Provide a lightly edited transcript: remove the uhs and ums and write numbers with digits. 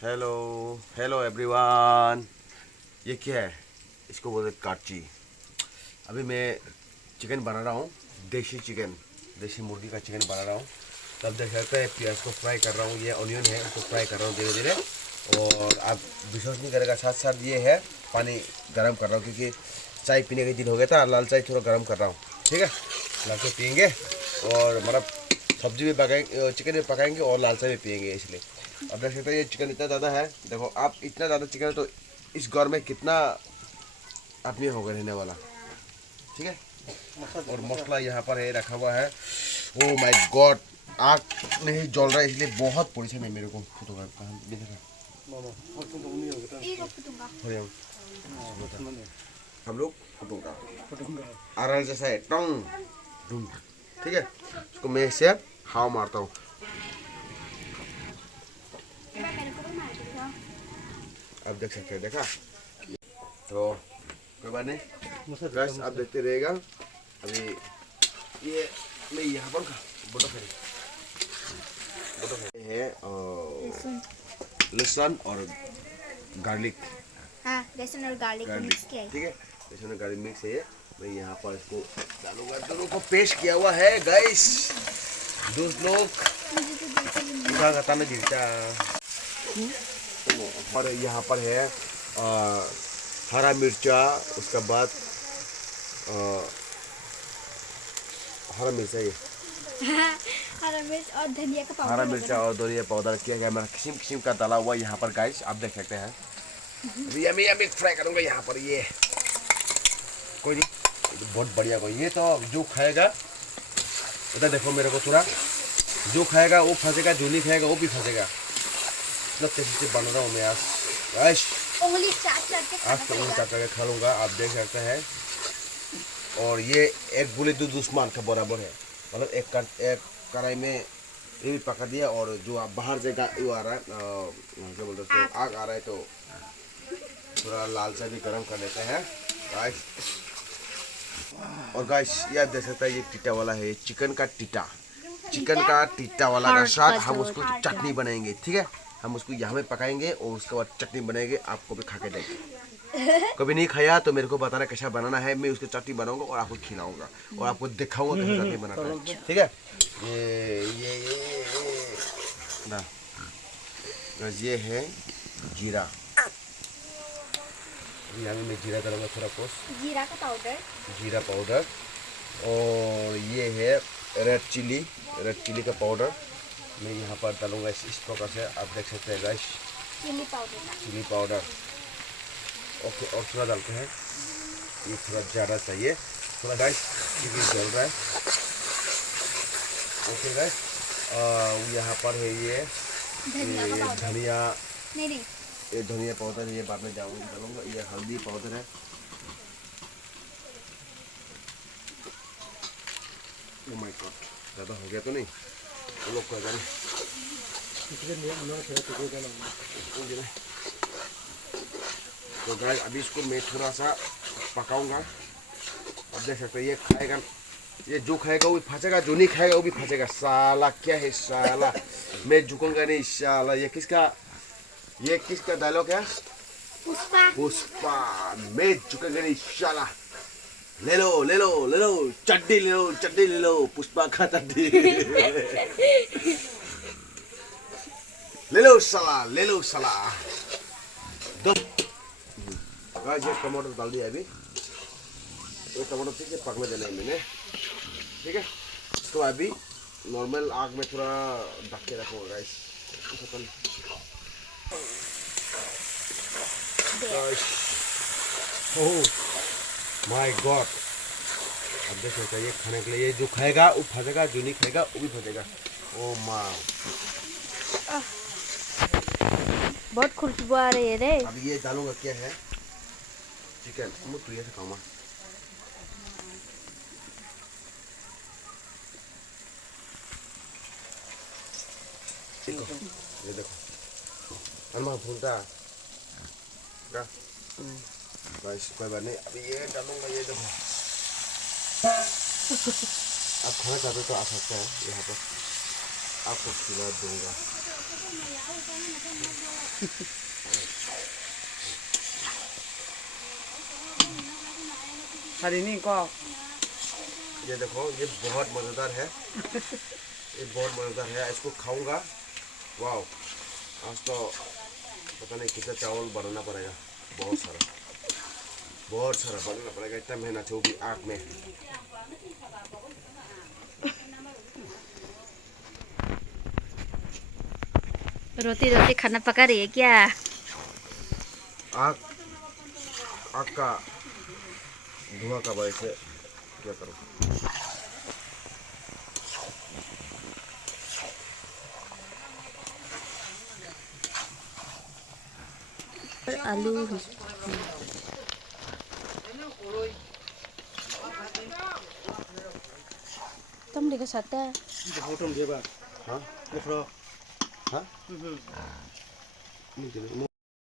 Hello hello everyone. ये क्या है? इसको बोलते काची। अभी मैं चिकन बना रहा हूँ, देसी चिकन, देसी मुर्गी का चिकन बना रहा हूँ। तब देख सकते हैं प्याज को फ्राई कर रहा हूँ, ये ऑनियन है उसको फ्राई कर रहा हूँ धीरे धीरे। और आप विश्वास नहीं करेगा, साथ साथ ये है पानी गर्म कर रहा हूँ क्योंकि चाय पीने के दिन हो गया था, लाल चाय थोड़ा गर्म कर रहा हूँ। ठीक है, लाल चाय पियेंगे और मतलब सब्जी भी पकाएंगे, चिकन भी पकाएंगे और लाल चाय भी पियेंगे इसलिए। अब देख सकते हैं ये चिकन इतना ज़्यादा है, देखो आप इतना ज़्यादा चिकन है तो इस घर में कितना आदमी होगा रहने वाला। ठीक है, और मसला यहाँ पर है रखा हुआ है। ओ माय गॉड, आग नहीं जल रहा है इसलिए बहुत पोजीशन है मेरे को। फोटोग्राफ कहाँ भी देखा हम लोग फोटोग्राफ आर जैसा है टोंग डूम। ठीक है, इसको मैं इससे हाव मारता हूँ। आप देख सकते हैं, देखा तो कोई बात नहीं, बस आप देखते रहेगा। अभी ये मैं यहाँ पर बोटो है लहसुन और गार्लिक। हाँ, लहसुन और गार्लिक मिक्स किया है। ठीक है, लहसुन और गार्लिक मिक्स है। मैं यहाँ पर इसको डालूंगा, दोनों को पेस्ट किया हुआ है गाइस। दोस्त लोग खाता में जीता। और यहाँ पर है हरा मिर्चा, उसके बाद हरा मिर्चा, ये हरा मिर्च और धनिया का पाउडर। हरा मिर्चा और धनिया पाउडर किया गया, मेरा किस्म किस्म का डाला हुआ यहाँ पर गाइस, आप देख सकते हैं। अभी यमी फ्राई करूँगा यहाँ पर। ये कोई नहीं, तो बहुत बढ़िया। कोई ये तो जो खाएगा उधर देखो मेरे को, थोड़ा जो खाएगा वो फंसेगा, जो नहीं खाएगा वो भी फंसेगा। मतलब टेस्टी से बन रहा हूँ मैं आज उंगली चाट चाट के खाना आज तो पड़ेगा। चाट करके खा लूँगा, आप देख सकते हैं। और ये एक गोली दो दुश्मन का बराबर है, मतलब एक कढ़ाई में ये भी पका दिया और जो आप बाहर से वो आ रहा है क्या बोलते हैं, आग आ रहा है तो थोड़ा लाल सा भी गर्म कर लेते हैं गाइस। और गाइस ये देख सकते हैं, ये टीटा वाला है, चिकन का टीटा, चिकन का टीटा वाला का साथ हम उसको चटनी बनाएंगे। ठीक है, हम उसको यहाँ में पकाएंगे और उसके बाद चटनी बनाएंगे, आपको भी खा के देंगे। कभी नहीं खाया तो मेरे को बताना कैसा बनाना है, मैं उसकी चटनी बनाऊंगा और आपको खिलाऊंगा और आपको दिखाऊंगा कैसे चटनी बनाता है। ठीक है, ये ना बस ये है जीरा। यहाँ में मैं जीरा डालूंगा थोड़ा कुछ, जीरा का पाउडर, जीरा पाउडर। और ये है रेड चिली का पाउडर मैं यहाँ पर डालूंगा इस प्रकार से, आप देख सकते हैं गाइस। चिली पाउडर ओके, और थोड़ा डालते हैं, ये थोड़ा ज़्यादा चाहिए थोड़ा गाइस क्योंकि जल रहा है। ओके गाइस, यहाँ पर है ये धनिया, नहीं ये धनिया पाउडर है, ये बाद में डालूंगा। ये हल्दी पाउडर है। ओ माय गॉड, ज़्यादा हो गया तो नहीं, वो लोग कोई नहीं। तो गाइस अभी इसको मैं थोड़ा सा पकाऊंगा। अब देख सकते हैं ये खाएगा, ये जो खाएगा वो भी फंसेगा, जो नहीं खाएगा वो भी फंसेगा। साला क्या है साला, मैं झुकूंगा नहीं साला। ये किसका डायलॉग है? पुष्पा, मैं झुकूंगा नहीं साला। ले लो चड्डी ले लो पुष्पा का चड्डी। ले लो साला दो। गाइस ये टमाटर डाल दिया अभी, ये टमाटर ठीक है पकने देना है मैंने। ठीक है, तो अभी नॉर्मल आग में थोड़ा ढक के रखूँगा गाइस। ओह माय गॉड, अब देख सकते हैं ये खाने के लिए, ये जो खाएगा वो फंसेगा, जो नहीं खाएगा वो भी फंसेगा। ओ माँ, बहुत खुशबू आ रही है रे। अब ये डालूंगा क्या है, चिकन। मैं तो ये से खाऊंगा। ये देखो अनमा भूनता क्या गाइस, कोई बात नहीं। अभी ये डालूंगा, ये देखो आप खाना चाहते तो आ सकते हैं यहाँ पर, आपको खिला दूंगा। हरी नहीं को ये देखो, ये बहुत मज़ेदार है। ये बहुत मज़ेदार है, इसको खाऊंगा। वाह, आज तो पता नहीं कितना चावल बनाना पड़ेगा। बहुत सारा बनाना पड़ेगा। इतना मेहनत है, वो भी आग में। रोटी रोटी खाना पका रही है क्या? आग आग का धुआं का वजह से क्या करूँ। आलू तुम देखो साथ है। फोटो में जेबा हाँ देखो हाँ। नहीं,